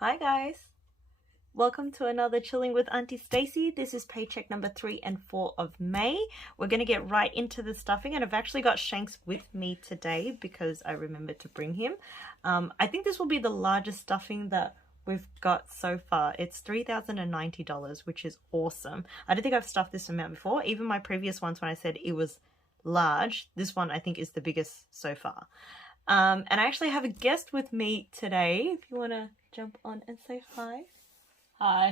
Hi guys, welcome to another Chilling with Auntie Stacey. This is paycheck number 3 and 4 of May. We're going to get right into the stuffing, and I've actually got Shanks with me today because I remembered to bring him. I think this will be the largest stuffing that we've got so far. It's $3,090, which is awesome. I don't think I've stuffed this amount before. Even my previous ones when I said it was large, this one I think is the biggest so far. And I actually have a guest with me today. If you want to jump on and say hi. Hi.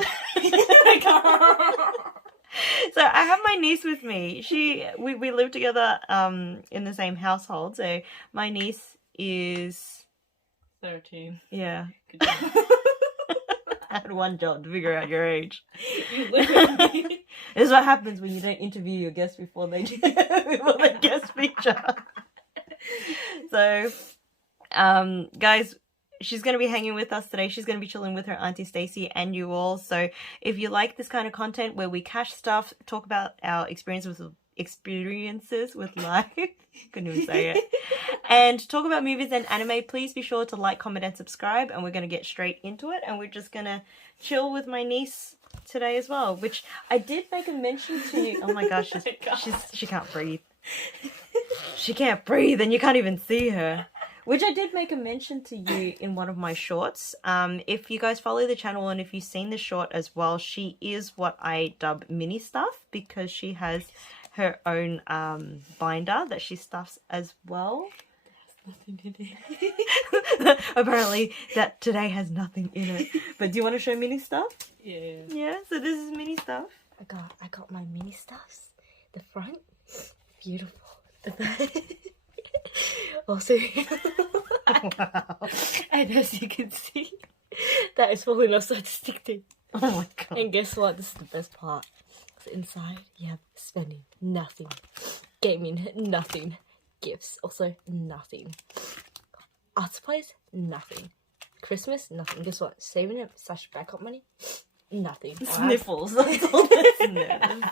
So I have my niece with me. We live together in the same household. So my niece is 13. yeah. Good job. I had one job to figure out your age. You literally. This is what happens when you don't interview your guests before they guest feature. So, guys, she's going to be hanging with us today. She's going to be chilling with her Auntie Stacey and you all. So if you like this kind of content where we cash stuff, talk about our experiences with life, couldn't even say it, and talk about movies and anime, please be sure to like, comment, and subscribe. And we're going to get straight into it. And we're just going to chill with my niece today as well, which I did make a mention to you. Oh my gosh, she can't breathe. She can't breathe and you can't even see her. Which I did make a mention to you in one of my shorts. If you guys follow the channel and if you've seen the short as well, she is what I dub mini stuff because she has her own binder that she stuffs as well. Nothing in it. Apparently that today has nothing in it. But do you want to show mini stuff? Yeah. Yeah, so this is mini stuff. I got my mini stuffs. The front, beautiful. The back, also. Wow. And as you can see, that is falling off, so to stick to. Oh my god. And guess what? This is the best part. So inside, you have spending, nothing. Gaming, nothing. Gifts, also nothing. Art supplies, nothing. Christmas, nothing. Guess what? Saving it / backup money, nothing. Sniffles. That's all that's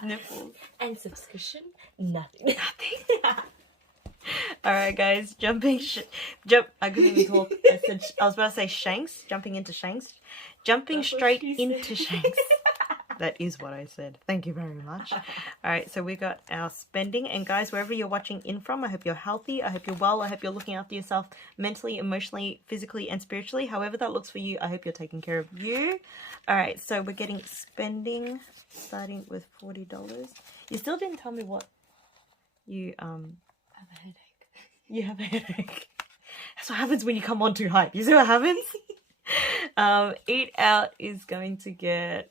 sniffles. And subscription, nothing. Nothing. Alright guys, I couldn't even talk. I was about to say Shanks, jumping into Shanks. Jumping That's what straight she into said. Shanks. That is what I said. Thank you very much. Alright, so we got our spending. And guys, wherever you're watching in from, I hope you're healthy. I hope you're well. I hope you're looking after yourself mentally, emotionally, physically, and spiritually. However that looks for you, I hope you're taking care of you. Alright, so we're getting spending, starting with $40. You still didn't tell me what you, I have a headache. You have a headache. That's what happens when you come on too hype. You see what happens? Eat out is going to get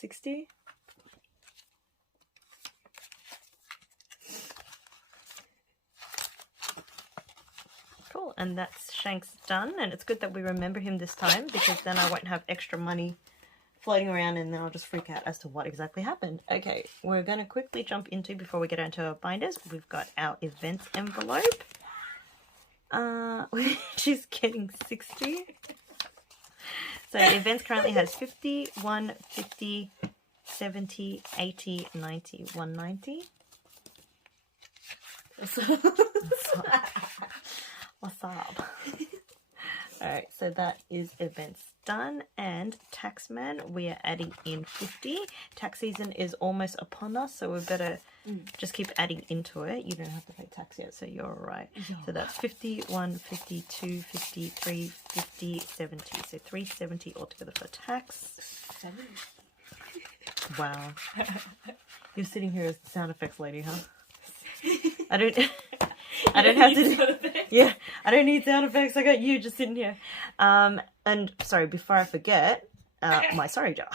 60. Cool, and that's Shanks done. And it's good that we remember him this time because then I won't have extra money floating around and then I'll just freak out as to what exactly happened. Okay, we're going to quickly jump into, before we get into our binders, we've got our events envelope. She's getting 60. So events currently has 50, 150, 70, 80, 90, 190. What's up? Alright, so that is events done. And Taxman, we are adding in 50. Tax season is almost upon us, so we better just keep adding into it. You don't have to pay tax yet, so you're alright. So that's 50, 1, 52, 53, 50, 70. So 370 altogether for tax. 7. Wow. You're sitting here as the sound effects lady, huh? I don't have to. Yeah, I don't need sound effects. I got you just sitting here. And sorry, before I forget, my sorry jar.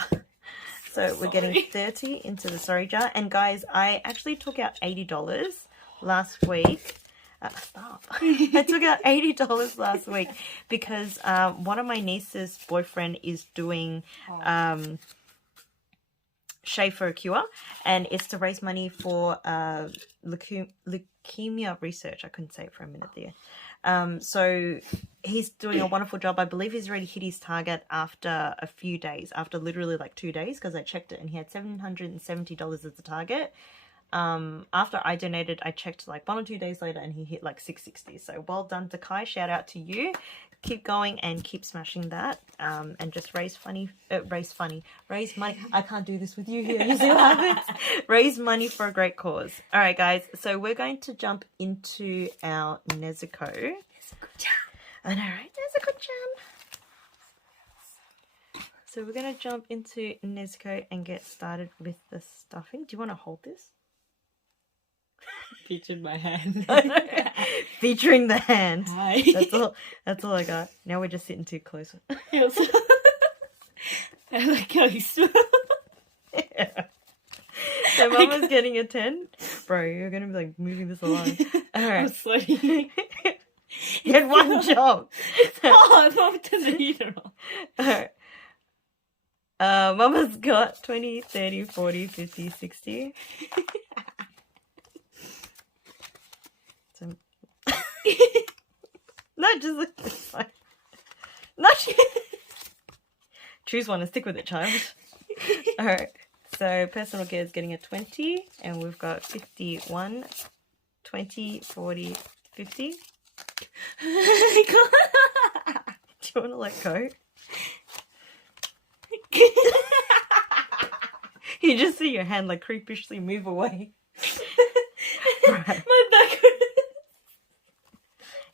So we're getting 30 into the sorry jar. And guys, I actually took out $80 last week. Stop. I took out $80 last week because one of my niece's boyfriend is doing Shave for a Cure, and it's to raise money for leukemia research. I couldn't say it for a minute there. So he's doing a wonderful job. I believe he's already hit his target after a few days, after literally like 2 days, because I checked it and he had $770 as the target. After I donated, I checked like 1 or 2 days later and he hit like 660. So well done to Kai. Shout out to you. keep going and keep smashing that. And just raise money. I can't do this with you here. You see what happens? Raise money for a great cause. All right, guys. So we're going to jump into our Nezuko. I know, right? Nezuko-chan. So we're going to jump into Nezuko and get started with the stuffing. Do you want to hold this? Featured my hand. Featuring the hand. Hi. That's all I got. Now we're just sitting too close. I like how you smell. Yeah. So Mama's getting a 10. Bro, you're going to be like moving this along. All right. I'm sweating. Get one job. Oh, I'm off to the heater. All right. Mama's got 20, 30, 40, 50, 60. So... No, just look this way. No, choose one and stick with it, child. Alright, so personal care is getting a 20, and we've got 51, 20, 40, 50. Do you want to let go? You just see your hand like creepishly move away. Right. My back.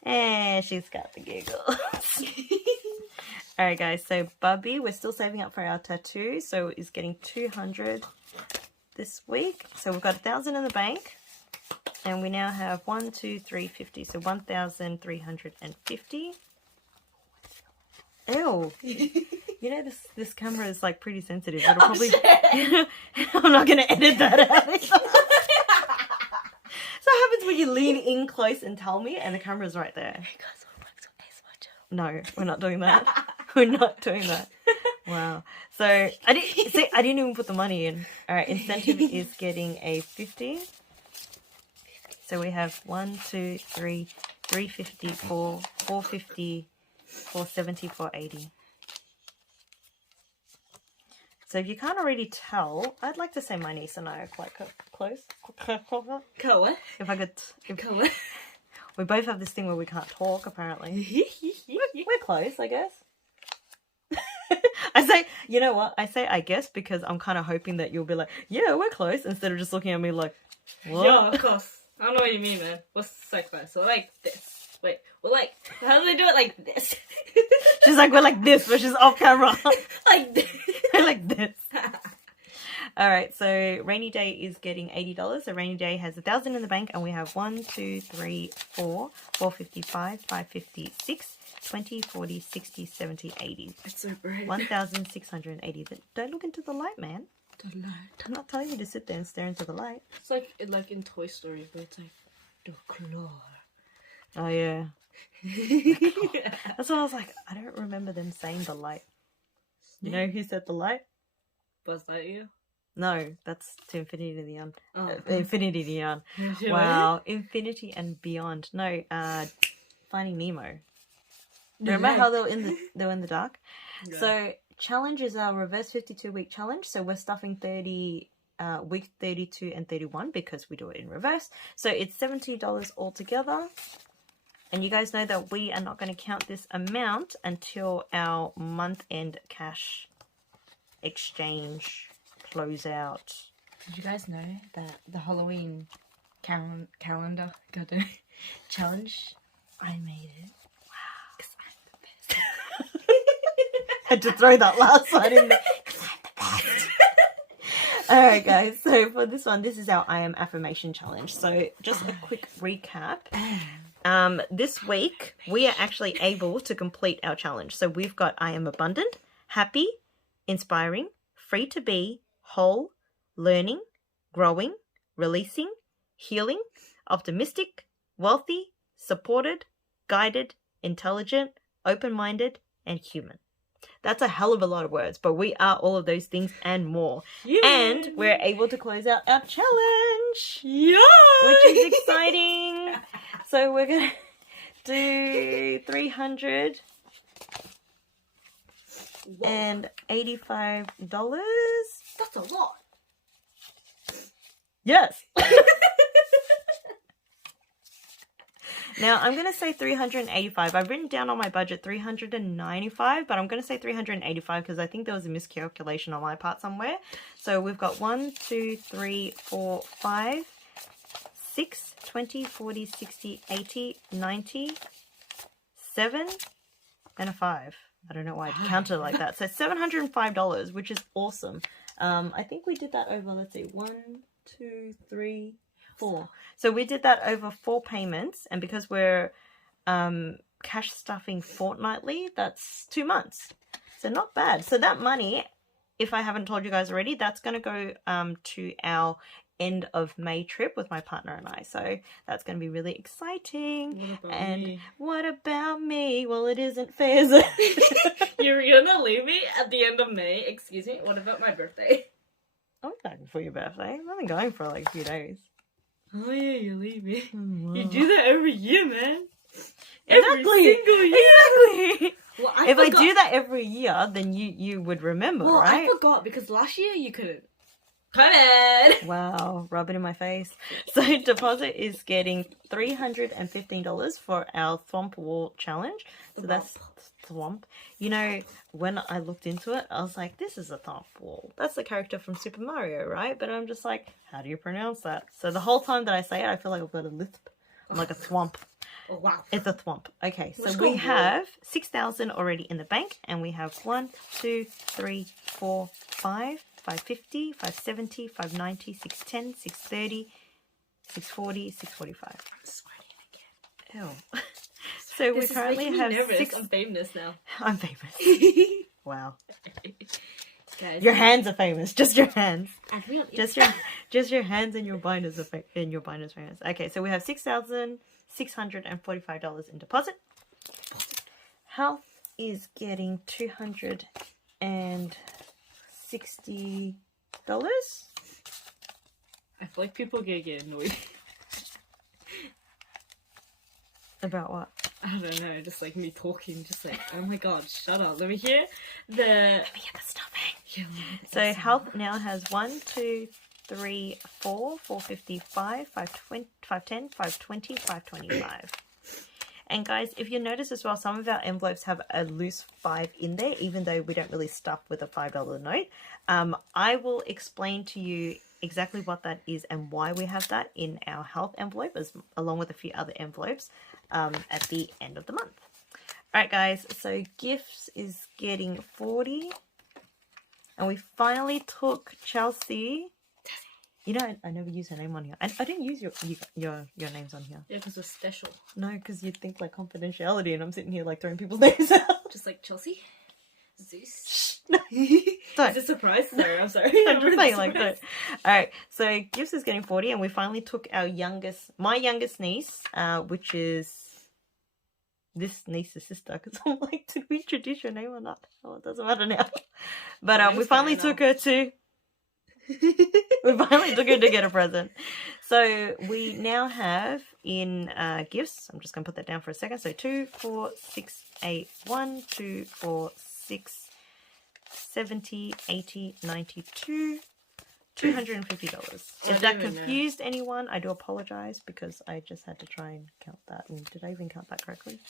And she's got the giggles. Alright guys, so Bubby, we're still saving up for our tattoo, so is getting 200 this week. So we've got 1,000 in the bank. And we now have 1, 2, 3, 50. So 1,350. Ew. You know, this camera is like pretty sensitive. It'll probably... I'm not going to edit that out. So what happens when you lean in close and tell me and the camera's right there? No, we're not doing that. We're not doing that. Wow. So I didn't even put the money in. All right, incentive is getting a 50. So we have 1, 2, 3, 350, 4, 450, 470, 480. So if you can't already tell, I'd like to say my niece and I are quite close. Koa. If I could... Koa. We both have this thing where we can't talk, apparently. We're close, I guess. I say, you know what? I say I guess because I'm kind of hoping that you'll be like, yeah, we're close, instead of just looking at me like, what? Yeah, of course. I don't know what you mean, man. What's so close? So like this. Wait, we're like, how do they do it like this? She's like, we're like this, but she's off camera. Like this. We're like this. Alright, so Rainy Day is getting $80. So Rainy Day has 1,000 in the bank, and we have 1, 2, 3, 4, 455, 556, 20, 40, 60, 70, 80. It's so bright. 1,680. Don't look into the light, man. The light. I'm not telling you to sit there and stare into the light. It's like in Toy Story, but it's like the claw. Oh, yeah. That's what I was like. I don't remember them saying the light. You know who said the light? Was that you? No, that's to Infinity and Beyond. Oh. Infinity and Beyond. Wow, Infinity and Beyond. No, Finding Nemo. Remember how they were in the dark? Yeah. So challenge is our reverse 52-week challenge. So we're stuffing 30 week 32 and 31 because we do it in reverse. So it's $70 altogether. And you guys know that we are not going to count this amount until our month-end cash exchange closeout. Did you guys know that the Halloween calendar got a challenge? I made it. Wow. Because I'm the best. Had to throw that last one in there. Because I'm the best. Alright guys, so for this one, this is our I Am Affirmation Challenge. So just a quick recap. This week, we are actually able to complete our challenge. So we've got I am abundant, happy, inspiring, free to be, whole, learning, growing, releasing, healing, optimistic, wealthy, supported, guided, intelligent, open-minded, and human. That's a hell of a lot of words, but we are all of those things and more. Yay! And we're able to close out our challenge. Yay! Which is exciting. So we're going to do $385. That's a lot. Yes. Now, I'm going to say 385. I've written down on my budget 395, but I'm going to say 385 because I think there was a miscalculation on my part somewhere. So we've got 1, 2, 3, 4, 5, 6, 20, 40, 60, 80, 90, 7, and a 5. I don't know why I counted it like that. So $705, which is awesome. I think we did that over, let's see, 1, 2, 3, 4. So we did that over 4 payments, and because we're cash stuffing fortnightly, that's 2 months. So not bad. So that money, if I haven't told you guys already, that's going to go to our end of May trip with my partner and I. So that's going to be really exciting. What about me? Well, it isn't fair. You're gonna leave me at the end of May? Excuse me, what about my birthday? I'm going for your birthday. I'm only going for like a few days. Oh yeah, you leave me. Wow. You do that every year, man. Exactly. Every single year. Exactly. Well, If I do that every year, then you would remember, well, right? I forgot because last year you couldn't. Come in. Wow, rub it in my face. So deposit is getting $315 for our Thwomp Wall challenge. So that's Thwomp. You know, when I looked into it, I was like, this is a Thwomp Wall. That's the character from Super Mario, right? But I'm just like, how do you pronounce that? So the whole time that I say it, I feel like I've got a lisp. I'm like a thwomp. Oh, wow. It's a thwomp. Okay, so Let's we go, have 6,000 already in the bank, and we have 1, 2, 3, 4, 5, 550, 570, 590, 610, 630, 640, 645. I'm sweating again. Ew. So we This is currently making me have nervous. 6. I'm famous now. I'm famous. Wow. Guys, Your hands are famous. Just your hands. everyone Just your hands and your binders are famous. Okay, so we have $6,645 in deposit. Health is getting $260. I feel like people gonna get annoyed. About what? I don't know, just like me talking, just like, oh my god, shut up. Let me hear the... Let me get the stuffing. Yeah, So health now has 1, 2, 3, 4, 455, 520, 510, 520, 525. And guys, if you notice as well, some of our envelopes have a loose 5 in there, even though we don't really stuff with a $5 note. I will explain to you exactly what that is and why we have that in our health envelope, along with a few other envelopes at the end of the month. All right, guys, so gifts is getting 40. And we finally took Chelsea. You know, I never use her name on here. I didn't use your names on here. Yeah, because it's special. No, because you'd think like confidentiality, and I'm sitting here like throwing people's names out. Just like Chelsea? Zeus? Don't. Is it a surprise? Sorry, I'm sorry. I'm just saying like that. Alright, so Gifts is getting 40, and we finally took our my youngest niece, which is this niece's sister, because I'm like, did we introduce your name or not? Oh, it doesn't matter now. But we finally took her to get a present. So we now have in gifts, I'm just going to put that down for a second. So 2, 4, 6, 8, 1, 2, 4, 6, 70, 80, 92, $250. If that confused anyone, I do apologize because I just had to try and count that. And did I even count that correctly?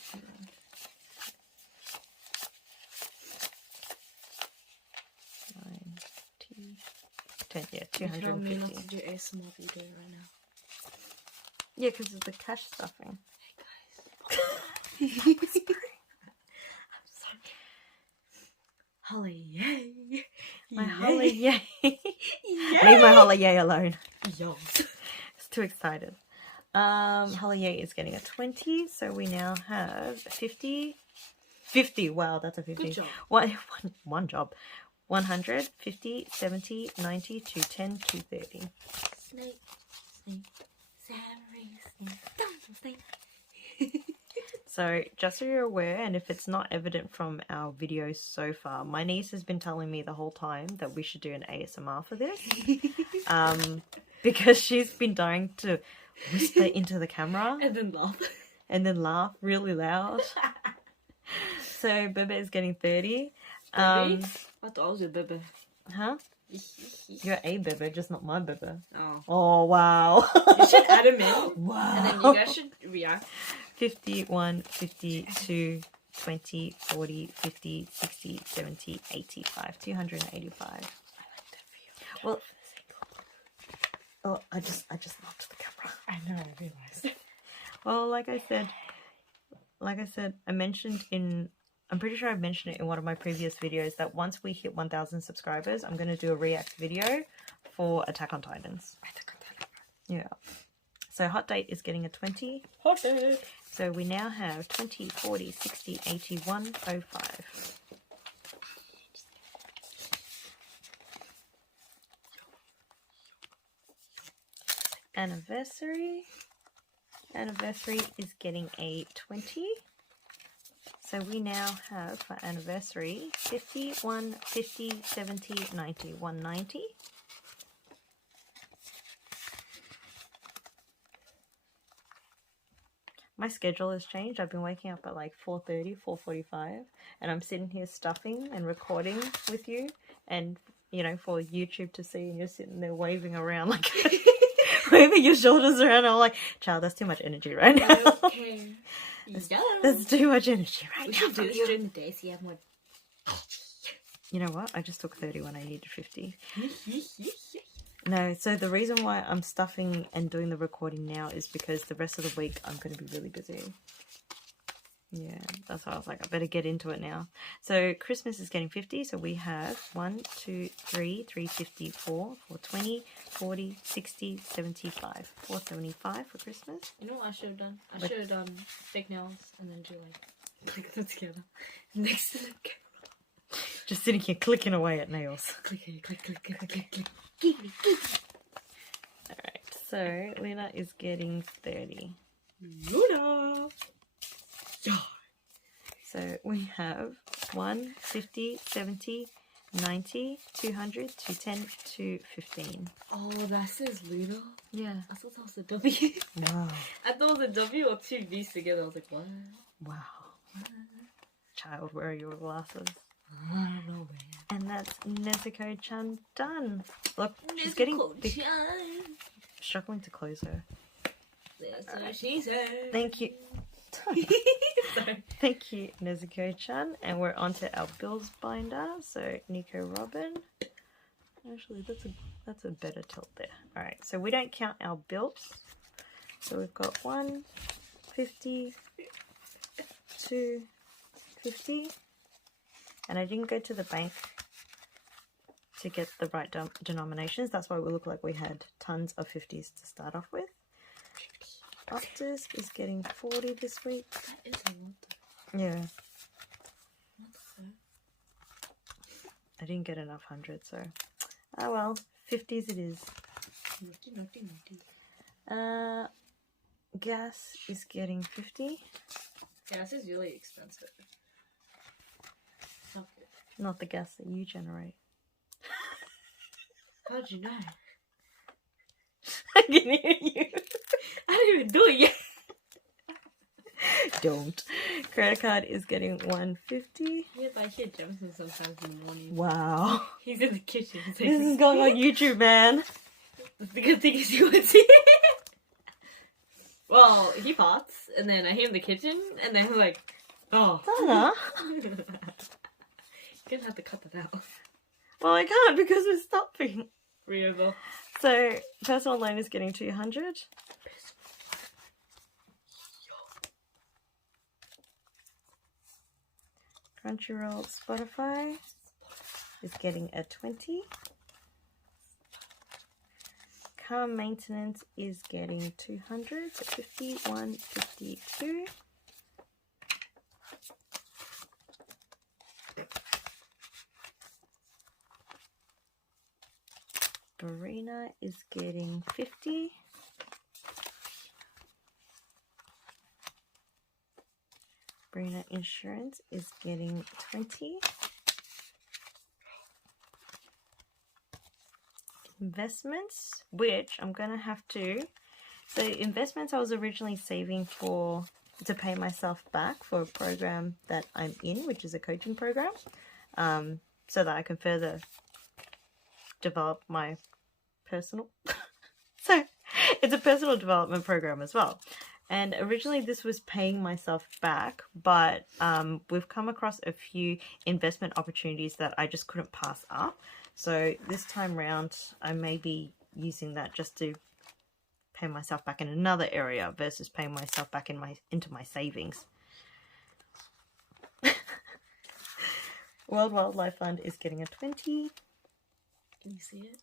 10, yeah, 250. Tell me not to do ASMR video right now. Yeah, because of the cash stuffing. Hey guys. I'm sorry. Holly, yay. My Holly, yay. Yay. Leave my Holly, yay alone. Yo. It's too excited. Holly, yay is getting a 20, so we now have 50. 50, wow, that's a 50. Good job. One job. 100, 50, 70, 90, 210, 230. Snake, snake, So, just so you're aware, and if it's not evident from our videos so far, my niece has been telling me the whole time that we should do an ASMR for this. Because she's been dying to whisper into the camera. and then laugh. And then laugh really loud. So, Bebe is getting 30. Baby? I thought I was your baby. Huh? You're a Bebe, just not my Bebe. Oh. Oh, wow. You should add him in. Wow. And then you guys should react. 51, 52, 20, 40, 50, 60, 70, 85. 285. Well, oh, I just knocked the camera. I know, I realized. Well, like I said, I mentioned I'm pretty sure I've mentioned it in one of my previous videos that once we hit 1,000 subscribers, I'm going to do a react video for Attack on Titans. Yeah. So Hot Date is getting a 20. Hot Date. So we now have 20, 40, 60, 80, 105. Anniversary. Anniversary is getting a 20. So we now have for anniversary 50, 150, 70, 90, 190. My schedule has changed. I've been waking up at like 4:30, 4:45, and I'm sitting here stuffing and recording with you, and you know, for YouTube to see, and you're sitting there waving around like waving your shoulders around. I'm like, child, that's too much energy right now. Okay. That's too much energy right We now. should do this during the day so you have more. You know what? I just took 30 when I needed 50. No, so the reason why I'm stuffing and doing the recording now is because the rest of the week I'm going to be really busy. Yeah, that's why I was like, I better get into it now. So Christmas is getting 50. So we have 1, 2, 3, 350, 4, 420, 40, 60, 75. 475 for Christmas. You know what I should have done? I should have done fake nails and then do like click them together next to the camera. Just sitting here clicking away at nails. Click, click, click, click, click, click. Alright, so Luna is getting 30. Luna! Yeah. So we have 1, 50, 70, 90, 200, 210, 215. Oh, that says Luna? Yeah. I thought that was a W. Wow. I thought it was a W or two V's together. I was like, what? Wow. Child, where are your glasses? I don't know, man. And that's Nezuko-chan done. Look, she's getting big, struggling to close her. That's what she said. Thank you. Sorry. Thank you, Nezuko-chan. And we're on to our bills binder. So Nico Robin. Actually, that's a better tilt there. Alright, so we don't count our bills. So we've got 1, 50, 2, 50. And I didn't go to the bank to get the right denominations. That's why we look like we had tons of 50s to start off with. Optus is getting 40 this week. That is a lot. Yeah. What I didn't get enough hundreds, so... Oh well, 50s it is. Gas is getting 50. Gas is really expensive. Not good. Not the gas that you generate. How'd you know? I can hear you. I didn't even do it yet. Don't. Credit card is getting 150. Yes, I hear Jemison sometimes in the morning. Wow. He's in the kitchen. He's This is going on YouTube, man. The good thing is you would see it. Well, he farts, and then I hear him in the kitchen, and then he's like, oh. Donna. You're gonna have to cut that out. Well, I can't because we're stopping. Real. So, personal loan is getting 200. Crunchyroll Spotify is getting a 20. Car maintenance is getting 200, so 51, 52. Barina is getting 50. Barina Insurance is getting 20. Investments, which I'm gonna have to. So investments I was originally saving for to pay myself back for a program that I'm in, which is a coaching program, so that I can further develop my personal. So it's a personal development program as well. And originally this was paying myself back, but we've come across a few investment opportunities that I just couldn't pass up. So this time round, I may be using that just to pay myself back in another area versus paying myself back into my savings. World Wildlife Fund is getting a 20. Can you see it?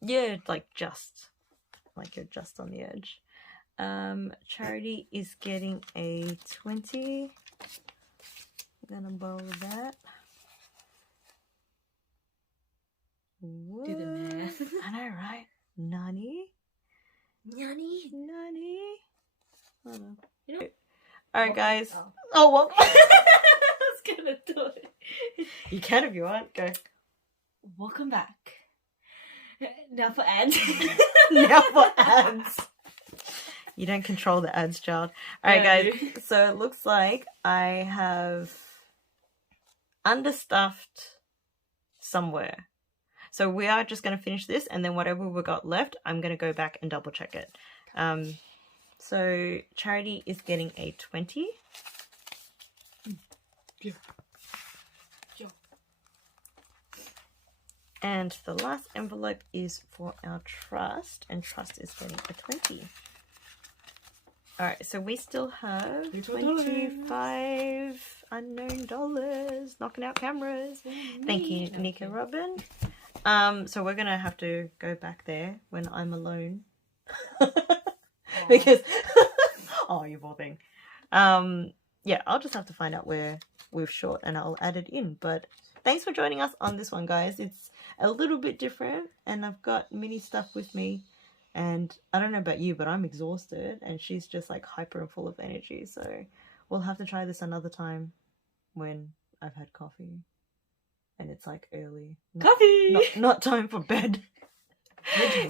Yeah, like you're just on the edge. Charity is getting a 20. I'm gonna borrow that. What? Do the math. I know, right? Nani? Nani? Hold on. You know? Alright, guys. Oh. Oh, well. I was gonna do it. You can if you want. Go. Welcome back. Now for ads. Now for ads. You don't control the ads, child. Alright, Yeah, I guys. So it looks like I have understuffed somewhere. So we are just going to finish this, and then whatever we got left, I'm going to go back and double check it. So Charity is getting a 20. Yeah. Yeah. And the last envelope is for our Trust, and Trust is getting a 20. Alright, so we still have $25 unknown dollars knocking out cameras. Thank you, Nika Robin. So we're gonna have to go back there when I'm alone. Because oh, you poor thing. Yeah, I'll just have to find out where we've short and I'll add it in. But thanks for joining us on this one, guys. It's a little bit different and I've got mini stuff with me. And I don't know about you, but I'm exhausted and she's just like hyper and full of energy. So we'll have to try this another time when I've had coffee and it's like early. Coffee! Not time for bed.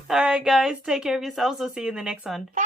All right, guys, take care of yourselves. We'll see you in the next one. Bye!